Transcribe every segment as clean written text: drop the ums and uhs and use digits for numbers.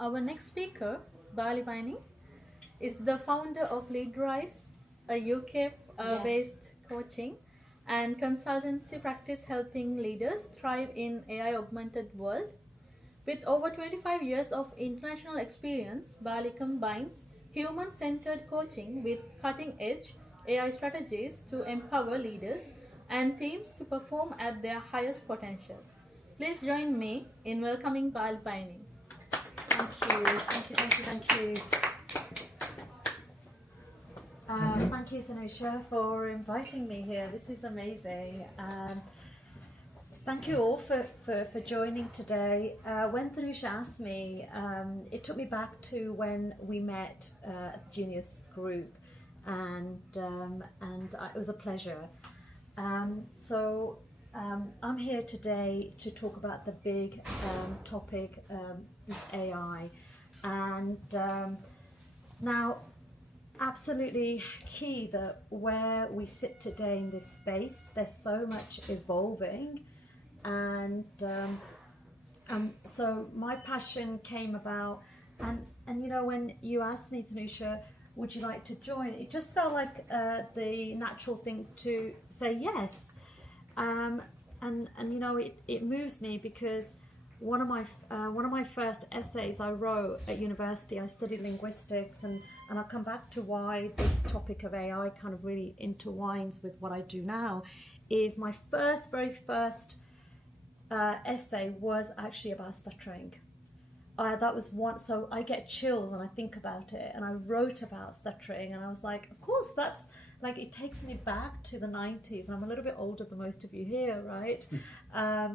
Our next speaker, Bally Binning, is the founder of LeadRise, a UK-based coaching and consultancy practice helping leaders thrive in AI-augmented world. With over 25 years of international experience, Bali combines human-centered coaching with cutting-edge AI strategies to empower leaders and teams to perform at their highest potential. Please join me in welcoming Bali Binning. Thank you. Thank you, Thanusha, for inviting me here. This is amazing. Thank you all for joining today. When Thanusha asked me, it took me back to when we met at the Genius Group, and it was a pleasure. I'm here today to talk about the big topic with AI, and now absolutely key that where we sit today in this space, there's so much evolving, and so my passion came about, and you know, when you asked me, Thanusha, would you like to join, it just felt like the natural thing to say yes. And you know, it moves me because one of my first essays I wrote at university, I studied linguistics, and I'll come back to why this topic of AI kind of really intertwines with what I do now, is my very first essay was actually about stuttering. That was one, so I get chills when I think about it, and I wrote about stuttering, and I was like, of course, that's like, it takes me back to the 90s, and I'm a little bit older than most of you here, right?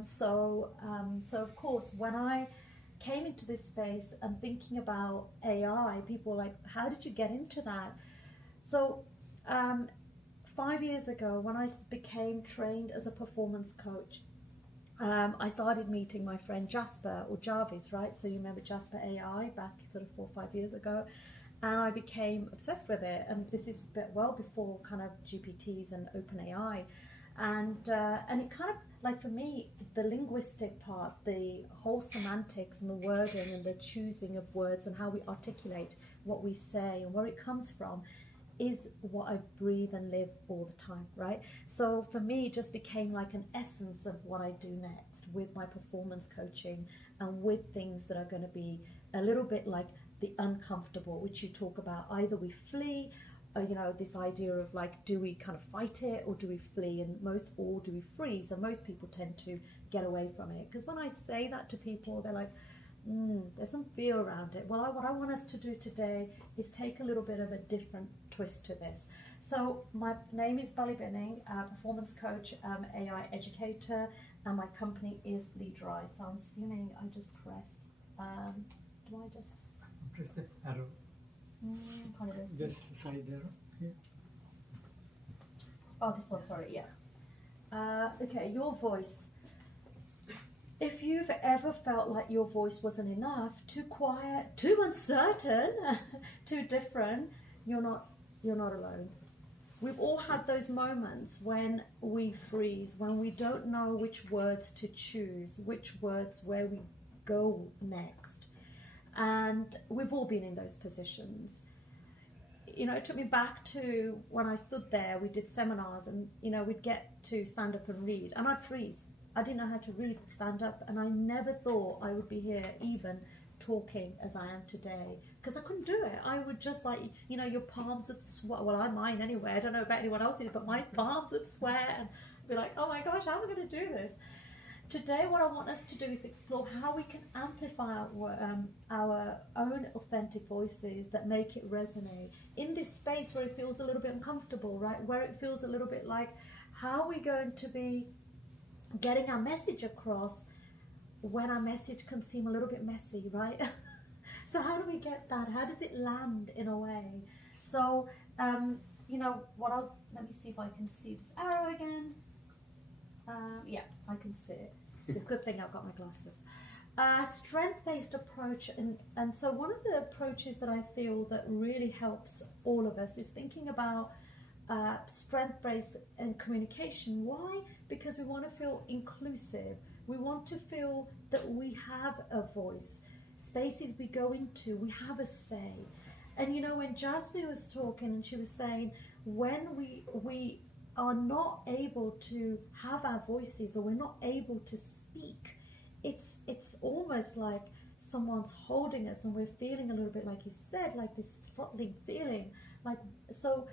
So of course, when I came into this space and thinking about AI, people were like, how did you get into that? So 5 years ago, when I became trained as a performance coach, I started meeting my friend Jasper, or Jarvis, right? So you remember Jasper AI back sort of 4 or 5 years ago, and I became obsessed with it. And this is well before kind of GPTs and OpenAI, and it kind of, like, for me, the linguistic part, the whole semantics and the wording and the choosing of words and how we articulate what we say and where it comes from, is what I breathe and live all the time, right? So for me, it just became like an essence of what I do next with my performance coaching, and with things that are going to be a little bit like the uncomfortable, which you talk about. Either we flee, you know, this idea of like, do we kind of fight it, or do we flee, or do we freeze? And most people tend to get away from it, because when I say that to people, they're like, there's some fear around it. Well, what I want us to do today is take a little bit of a different twist to this. So my name is Bally Binning, performance coach, AI educator, and my company is LeadRise. So I'm assuming I just press, do I just? Press the arrow. Just side arrow. Here. Oh, this one, sorry, yeah. Okay, your voice. If you've ever felt like your voice wasn't enough, too quiet, too uncertain, too different, you're not alone. We've all had those moments when we freeze, when we don't know which words to choose, which words, where we go next. And we've all been in those positions. You know, it took me back to when I stood there, we did seminars, and, you know, we'd get to stand up and read, and I'd freeze. I didn't know how to read, stand up, and I never thought I would be here even talking as I am today, because I couldn't do it. I would just, like, you know, your palms would sweat. Well, mine anyway. I don't know about anyone else's, but my palms would sweat and be like, oh my gosh, how am I going to do this? Today, what I want us to do is explore how we can amplify our own authentic voices that make it resonate in this space where it feels a little bit uncomfortable, right? Where it feels a little bit like, how are we going to be getting our message across when our message can seem a little bit messy, right? So how do we get that? How does it land in a way? So, you know, let me see if I can see this arrow again. Yeah, I can see it. It's a good thing I've got my glasses. Strength-based approach, and so one of the approaches that I feel that really helps all of us is thinking about strength-based and communication. Why? Because we want to feel inclusive. We want to feel that we have a voice. spaces we go into, we have a say. And you know, when Jasmine was talking and she was saying, when we are not able to have our voices, or we're not able to speak, it's almost like someone's holding us and we're feeling a little bit, like you said, like this throttling feeling, like so.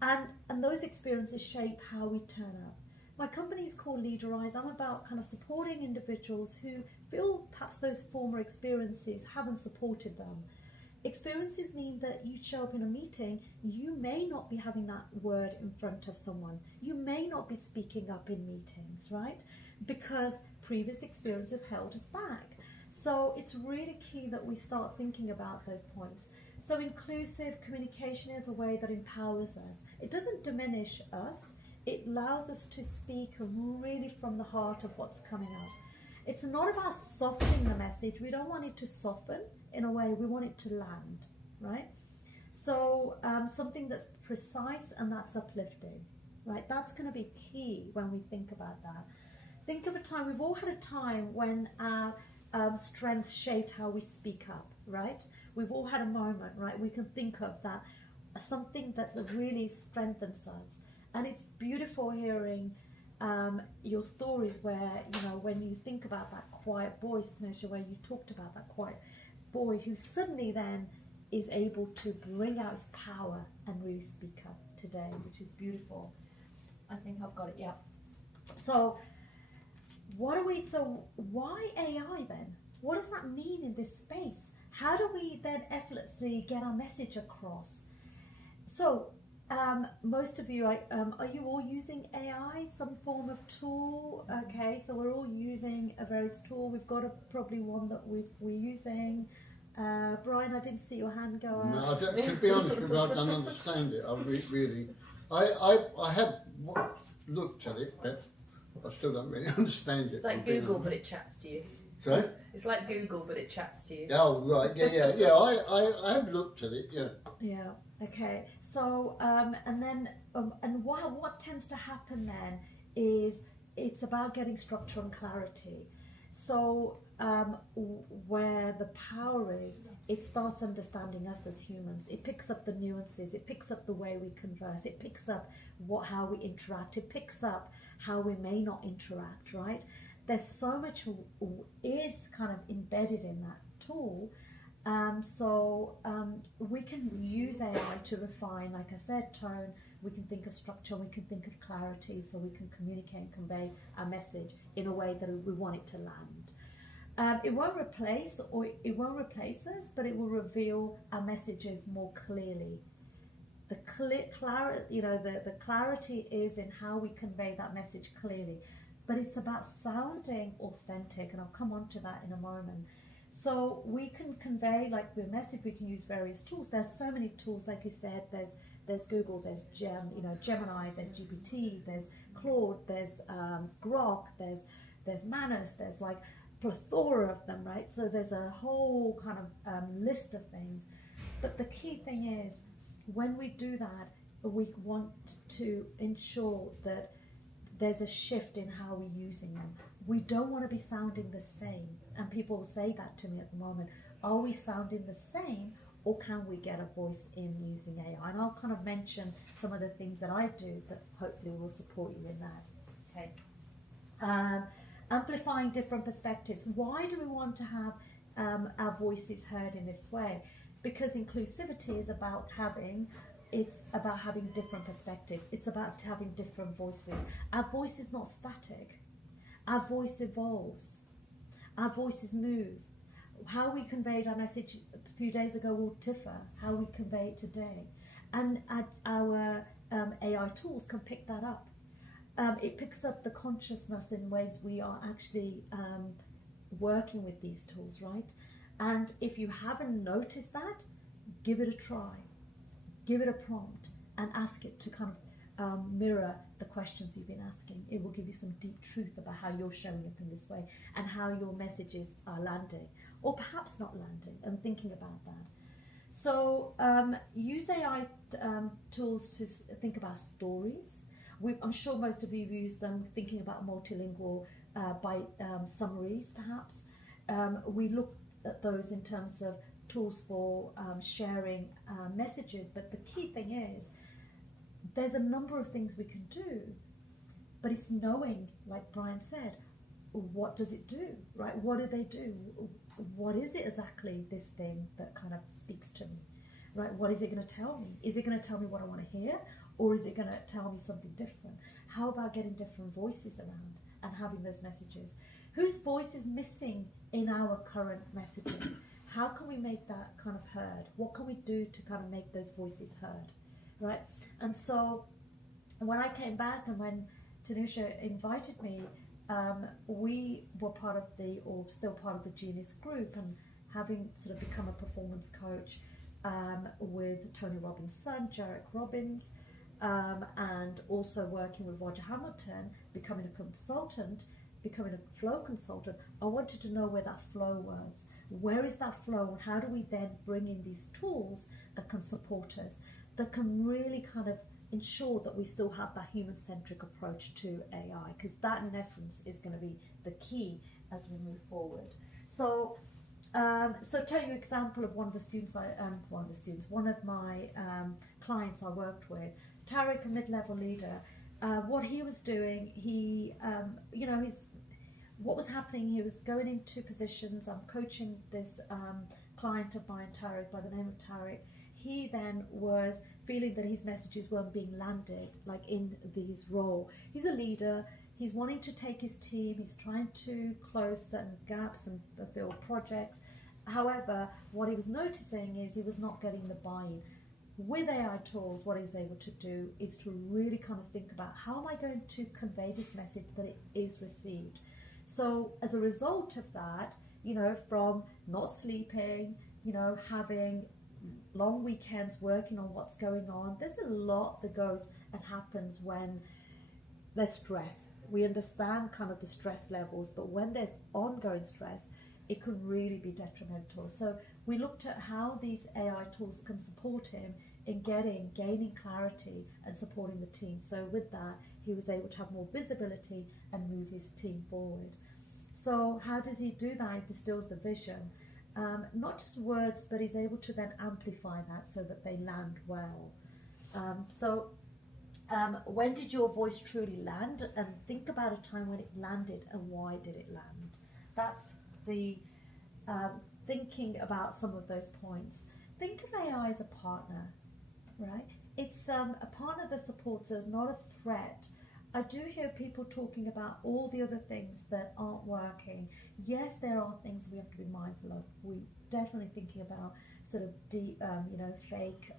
And those experiences shape how we turn up. My company is called Leaderize. I'm about kind of supporting individuals who feel perhaps those former experiences haven't supported them. Experiences mean that you show up in a meeting, you may not be having that word in front of someone. You may not be speaking up in meetings, right? Because previous experiences have held us back. So it's really key that we start thinking about those points. So inclusive communication is a way that empowers us. It doesn't diminish us. It allows us to speak really from the heart of what's coming up. It's not about softening the message. We don't want it to soften in a way. We want it to land, right? So something that's precise and that's uplifting, right? That's going to be key when we think about that. Think of a time, we've all had a time when our strengths shaped how we speak up, right? We've all had a moment, right? We can think of that, something that really strengthens us. And it's beautiful hearing your stories where, you know, when you think about that quiet voice, Tanisha, where you talked about that quiet boy who suddenly then is able to bring out his power and really speak up today, which is beautiful. I think I've got it, yeah. So why AI then? What does that mean in this space? How do we then effortlessly get our message across? So most of you, are you all using AI, some form of tool? Okay, so we're all using a various tool. We've got probably one that we're using. Brian, I didn't see your hand go up. No, to be honest with you, I don't understand it. I have looked at it, but I still don't really understand it. It's like Google, but it chats to you. Sorry? It's like Google, but it chats to you. Oh, right, yeah. I have looked at it, yeah. Yeah. Okay. So and what tends to happen then is it's about getting structure and clarity. So where the power is, it starts understanding us as humans. It picks up the nuances. It picks up the way we converse. It picks up how we interact. It picks up how we may not interact. Right? There's so much is kind of embedded in that tool. We can use AI to refine, like I said, tone. We can think of structure. We can think of clarity, so we can communicate and convey our message in a way that we want it to land. It won't replace us, but it will reveal our messages more clearly. The clarity is in how we convey that message clearly, but it's about sounding authentic, and I'll come on to that in a moment. So we can convey like the message. We can use various tools. There's so many tools, like you said. There's Google, there's Gemini, there's GPT, there's Claude, there's Grok, there's Manus, there's like plethora of them, right? So there's a whole kind of list of things. But the key thing is, when we do that, we want to ensure that there's a shift in how we're using them. We don't want to be sounding the same. And people say that to me at the moment. Are we sounding the same, or can we get a voice in using AI? And I'll kind of mention some of the things that I do that hopefully will support you in that. Okay. Amplifying different perspectives. Why do we want to have our voices heard in this way? Because inclusivity is about having different perspectives. It's about having different voices. Our voice is not static. Our voice evolves. Our voices move. How we conveyed our message a few days ago will differ how we convey it today. And our AI tools can pick that up. It picks up the consciousness in ways we are actually working with these tools, right? And if you haven't noticed that, give it a try. Give it a prompt and ask it to kind of mirror the questions you've been asking. It will give you some deep truth about how you're showing up in this way and how your messages are landing, or perhaps not landing, and thinking about that. So use AI tools to think about stories. I'm sure most of you have used them thinking about multilingual by summaries, perhaps. We look those in terms of tools for sharing messages. But the key thing is, there's a number of things we can do, but it's knowing, like Brian said, what does it do, right? What do they do? What is it exactly, this thing that kind of speaks to me, right? What is it going to tell me? Is it going to tell me what I want to hear, or is it going to tell me something different? How about getting different voices around and having those messages? Whose voice is missing in our current messaging? How can we make that kind of heard? What can we do to kind of make those voices heard, right? And so when I came back and when Tanusha invited me, we were part of or still part of the Genius group, and having sort of become a performance coach with Tony Robbins' son, Jarek Robbins, and also working with Roger Hamilton, becoming a consultant, becoming a flow consultant. I wanted to know where that flow was. Where is that flow, and how do we then bring in these tools that can support us, that can really kind of ensure that we still have that human-centric approach to AI, because that in essence is going to be the key as we move forward. So tell you an example of one of my clients I worked with, Tarek, a mid-level leader. What he was doing, what was happening, he was going into positions. I'm coaching this client of mine, Tarek, by the name of Tarek. He then was feeling that his messages weren't being landed, like in his role. He's a leader, he's wanting to take his team, he's trying to close certain gaps and build projects. However, what he was noticing is he was not getting the buy-in. With AI tools, what he was able to do is to really kind of think about, how am I going to convey this message that it is received? So as a result of that, from not sleeping, having long weekends working on what's going on, there's a lot that goes and happens when there's stress. We understand kind of the stress levels, but when there's ongoing stress, it can really be detrimental. So we looked at how these AI tools can support him in gaining clarity and supporting the team. So with that, he was able to have more visibility and move his team forward. So how does he do that? He distills the vision. Not just words, but he's able to then amplify that so that they land well. When did your voice truly land? And think about a time when it landed, and why did it land? That's the thinking about some of those points. Think of AI as a partner, right? It's a partner that supports us, not a threat. I do hear people talking about all the other things that aren't working. Yes, there are things we have to be mindful of. We're definitely thinking about sort of fake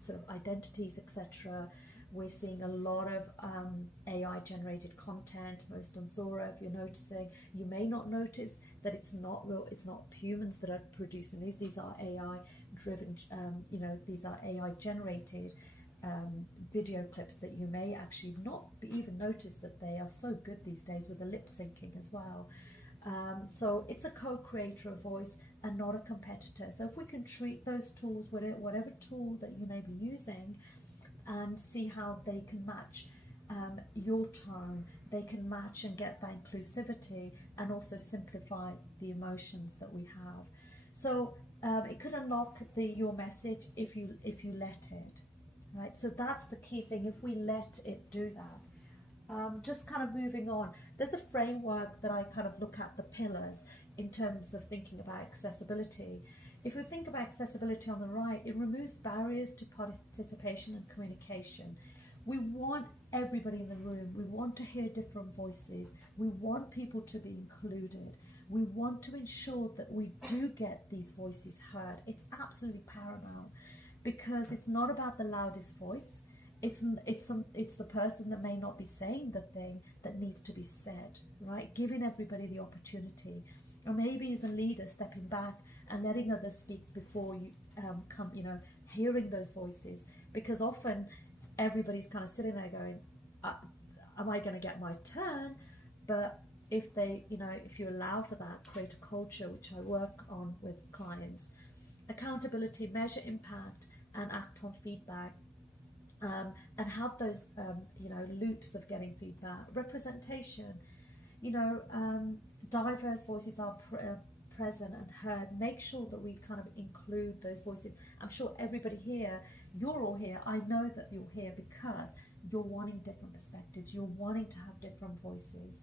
sort of identities, etc. We're seeing a lot of AI-generated content, most on Zora. If you're noticing, you may not notice that it's not real. It's not humans that are producing these. These are AI-driven. These are AI-generated video clips that you may actually not even notice that they are so good these days with the lip syncing as well. So it's a co-creator of voice and not a competitor. So if we can treat those tools, whatever tool that you may be using, and see how they can match your tone, they can match and get that inclusivity, and also simplify the emotions that we have. So it could unlock your message if you let it. Right, so that's the key thing, if we let it do that. Just kind of moving on, there's a framework that I kind of look at the pillars in terms of thinking about accessibility. If we think about accessibility on the right, it removes barriers to participation and communication. We want everybody in the room, we want to hear different voices, we want people to be included, we want to ensure that we do get these voices heard. It's absolutely paramount. Because it's not about the loudest voice, it's the person that may not be saying the thing that needs to be said, right? Giving everybody the opportunity, or maybe as a leader stepping back and letting others speak before you hearing those voices, because often everybody's kind of sitting there going, am I going to get my turn? But if you allow for that, create a culture, which I work on with clients. Accountability, measure impact, and act on feedback, and have those loops of getting feedback. Representation, diverse voices are present and heard. Make sure that we kind of include those voices. I'm sure everybody here, you're all here. I know that you're here because you're wanting different perspectives. You're wanting to have different voices.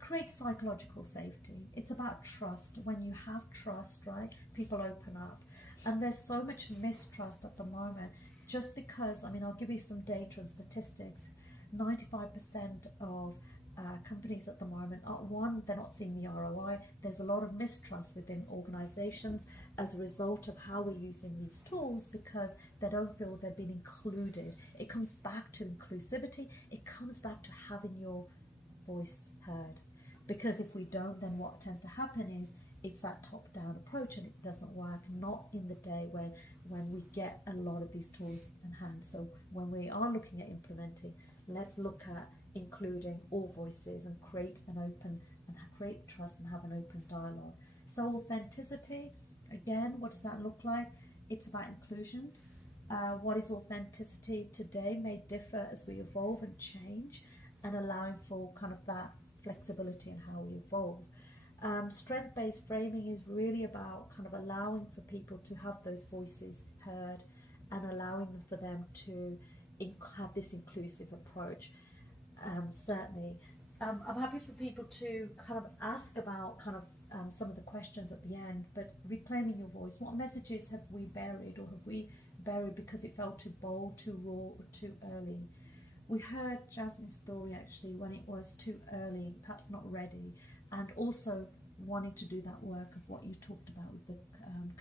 Create psychological safety. It's about trust. When you have trust, right, people open up. And there's so much mistrust at the moment just because, I mean, I'll give you some data and statistics. 95% of companies at the moment are, one, they're not seeing the ROI. There's a lot of mistrust within organizations as a result of how we're using these tools because they don't feel they've been included. It comes back to inclusivity. It comes back to having your voice heard. Because if we don't, then what tends to happen is it's that top-down approach and it doesn't work, not in the day when we get a lot of these tools in hand. So when we are looking at implementing, let's look at including all voices and create trust and have an open dialogue. So authenticity, again, what does that look like? It's about inclusion. What is authenticity today may differ as we evolve and change, and allowing for kind of that flexibility in how we evolve. Strength-based framing is really about kind of allowing for people to have those voices heard and allowing for them to have this inclusive approach. Certainly. I'm happy for people to kind of ask about kind of some of the questions at the end, but reclaiming your voice. What messages have we buried, or have we buried because it felt too bold, too raw, or too early? We heard Jasmine's story actually when it was too early, perhaps not ready, and also wanting to do that work of what you talked about with the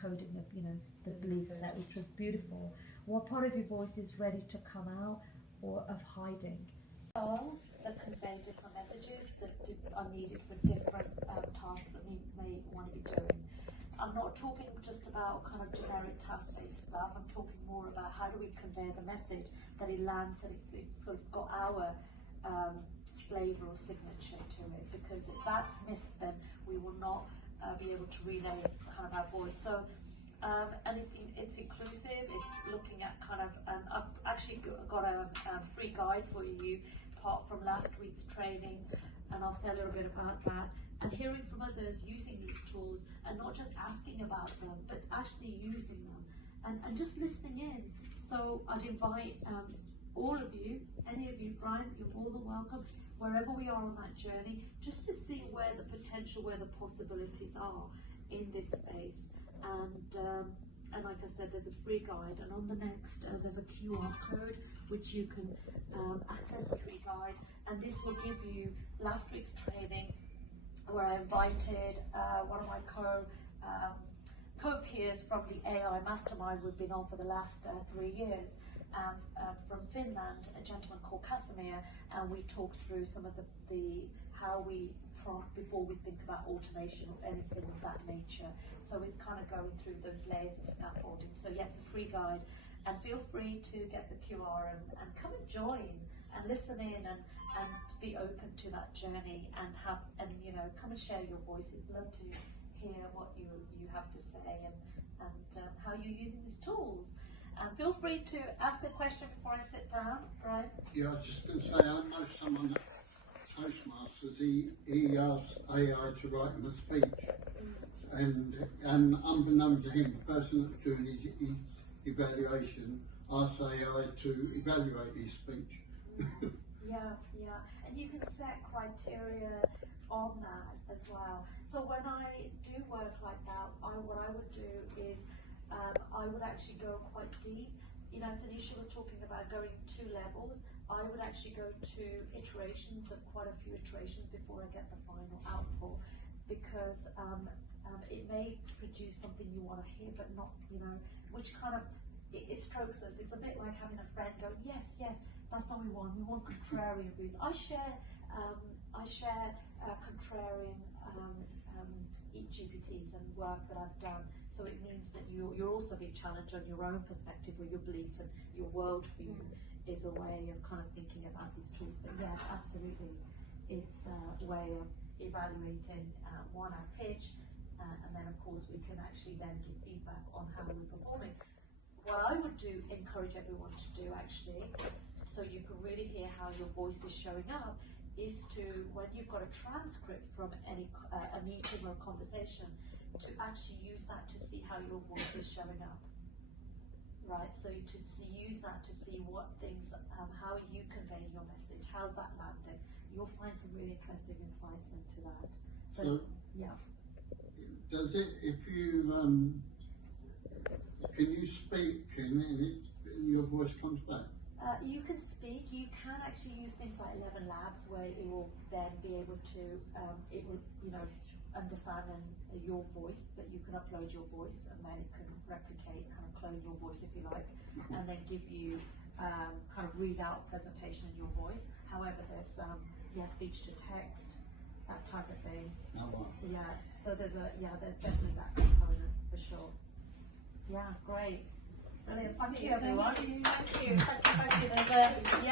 coding of, you know, the belief set, which was beautiful. What part of your voice is ready to come out or of hiding? Styles that convey different messages that are needed for different tasks that we may want to be doing. I'm not talking just about kind of generic task-based stuff. I'm talking more about how do we convey the message that it lands and it's sort of got our flavour or signature to it. Because if that's missed, then we will not be able to relay kind of our voice. So, and it's inclusive. It's looking at kind of. I've actually got a free guide for you, apart from last week's training, and I'll say a little bit about that. And hearing from others using these tools and not just asking about them, but actually using them and just listening in. So I'd invite all of you, any of you, Brian, you're more than welcome, wherever we are on that journey, just to see where the potential, where the possibilities are in this space. And like I said, there's a free guide, and on the next, there's a QR code which you can access the free guide, and this will give you last week's training, where I invited one of my co-peers from the AI mastermind we've been on for the last 3 years, from Finland, a gentleman called Casimir, and we talked through some of the how we prompt before we think about automation or anything of that nature. So it's kind of going through those layers of scaffolding. So yeah, it's a free guide, and feel free to get the QR and come and join and listen in and be open to that journey and you know, come and share your voices. Love to hear what you have to say and how you're using these tools. And feel free to ask a question before I sit down, Brian. Yeah, I was just going to say, I know someone at Toastmasters, he asked AI to write him a speech, and unbeknown to him, the person that was doing his evaluation asked AI to evaluate his speech. Yeah, and you can set criteria on that as well. So when I do work like that, what I would do is I would actually go quite deep. You know, Tanisha was talking about going 2 levels. I would actually go to iterations, of quite a few iterations before I get the final output, because it may produce something you want to hear, but not, you know, which kind of, it strokes us. It's a bit like having a friend go, yes, that's what we want. We want contrarian views. I share contrarian GPTs and work that I've done. So it means that you're also being challenged on your own perspective, where your belief and your worldview is a way of kind of thinking about these tools. But yes, absolutely, it's a way of evaluating our pitch, and then of course we can actually then give feedback on how we're performing. What I would encourage everyone to do actually, so you can really hear how your voice is showing up, is to, when you've got a transcript from any a meeting or a conversation, to actually use that to see how your voice is showing up. Right, so to use that to see what things, how are you conveying your message, how's that landing? You'll find some really interesting insights into that. So yeah. Does it, if you, can you speak and your voice comes back? You can speak, you can actually use things like 11 Labs where it will then be able to, it will, you know, understand your voice, but you can upload your voice and then it can replicate, kind of clone your voice if you like, and then give you kind of read out presentation in your voice. However, there's speech to text, that type of thing. Oh, wow. Yeah, so there's definitely that component for sure. Yeah, great. Brilliant. Thank you, everyone. Thank you. Thank you. There's